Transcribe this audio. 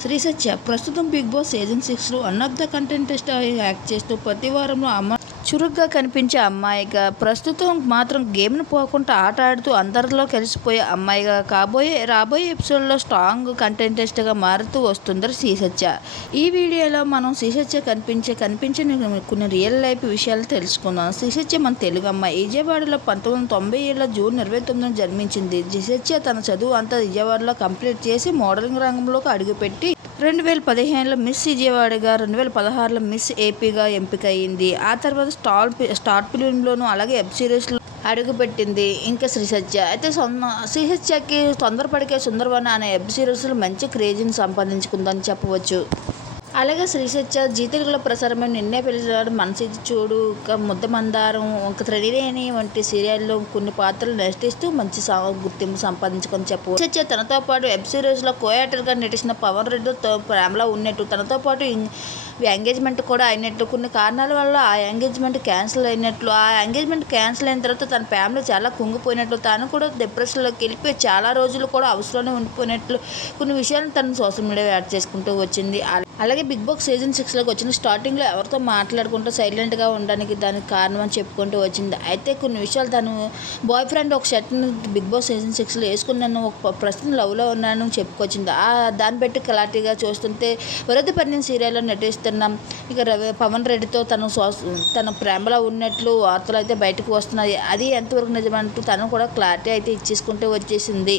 శ్రీ సత్య ప్రస్తుతం Bigg Boss season సిక్స్లో one of the contestant act చేస్తూ ప్రతి వారంలో అమ్మ చురుగ్గా కనిపించే అమ్మాయిగా ప్రస్తుతం మాత్రం గేమ్ను పోకుండా ఆట ఆడుతూ అందరిలో కలిసిపోయే అమ్మాయిగా కాబోయే రాబోయే ఎపిసోడ్లో స్ట్రాంగ్ కంటెంటెస్ట్గా మారుతూ వస్తుంది శ్రీసత్య ఈ వీడియోలో మనం శ్రీసత్య కనిపించే కనిపించని కొన్ని రియల్ లైఫ్ విషయాలు తెలుసుకుందాం. శ్రీసత్య మన తెలుగు అమ్మాయి. విజయవాడలో పంతొమ్మిది వందల తొంభై ఏళ్ళ జూన్ ఇరవై తొమ్మిదిన జన్మించింది. శ్రీసత్య తన చదువు అంతా విజయవాడలో కంప్లీట్ చేసి మోడలింగ్ రంగంలోకి అడుగుపెట్టి రెండు వేల పదిహేనులో మిస్ విజయవాడగా రెండు వేల పదహారులో మిస్ ఏపీగా ఎంపిక ఆ తర్వాత స్టార్ స్టార్ ఫిలింలోను అలాగే వెబ్ సిరీస్లో అడుగుపెట్టింది. ఇంకా శ్రీసత్య. అయితే సొన్న శ్రీహత్యకి తొందరపడికే సుందరవన అనే వెబ్ సిరీస్లో మంచి క్రేజీని సంపాదించుకుందని చెప్పవచ్చు. అలాగే శ్రీ సత్య జీ ప్రసారమైన నిన్నే పిలిచాడు. మనసి చూడు ఒక ముద్ద మందారం ఒక త్రినేని వంటి సీరియల్లో కొన్ని పాత్రలు నటిస్తూ మంచి సా- గుర్తింపు సంపాదించుకొని చెప్పు. సత్య తనతో పాటు వెబ్ సిరీస్లో కోయాటర్గా నటించిన పవన్ రెడ్డితో ప్రేమలో ఉన్నట్టు. తనతో పాటు ఎంగేజ్మెంట్ కూడా అయినట్లు కొన్ని కారణాల వల్ల ఆ ఎంగేజ్మెంట్ క్యాన్సిల్ అయినట్లు. ఆ ఎంగేజ్మెంట్ క్యాన్సిల్ అయిన తర్వాత తన ఫ్యామిలీ చాలా కుంగిపోయినట్లు. తాను కూడా డిప్రెషన్లోకి వెళ్ళిపోయి చాలా రోజులు కూడా అవసరంలో ఉండిపోయినట్లు. కొన్ని విషయాలను తను సోషల్ మీడియా యాడ్ చేసుకుంటూ వచ్చింది. అలాగే బిగ్ బాస్ సీజన్ సిక్స్లోకి వచ్చిన స్టార్టింగ్లో ఎవరితో మాట్లాడుకుంటూ సైలెంట్గా ఉండడానికి దానికి కారణం అని చెప్పుకుంటూ వచ్చింది. అయితే కొన్ని విషయాలు తను బాయ్ ఫ్రెండ్ ఒక షర్ట్ని బిగ్ బాస్ సీజన్ సిక్స్లో వేసుకున్నాను ఒక ప్రస్తుతం లవ్లో ఉన్నాను చెప్పుకొచ్చింది. ఆ దాన్ని బట్టి క్లారిటీగా చూస్తుంటే వరద పన్నెండు సీరియల్లో నటిస్తున్నాం. ఇక రవి పవన్ రెడ్డితో తను తన ప్రేమలో ఉన్నట్లు వార్తలు అయితే బయటకు వస్తున్నాయి. అది ఎంతవరకు నిజమంటూ తను కూడా క్లారిటీ అయితే ఇచ్చేసుకుంటూ వచ్చేసింది.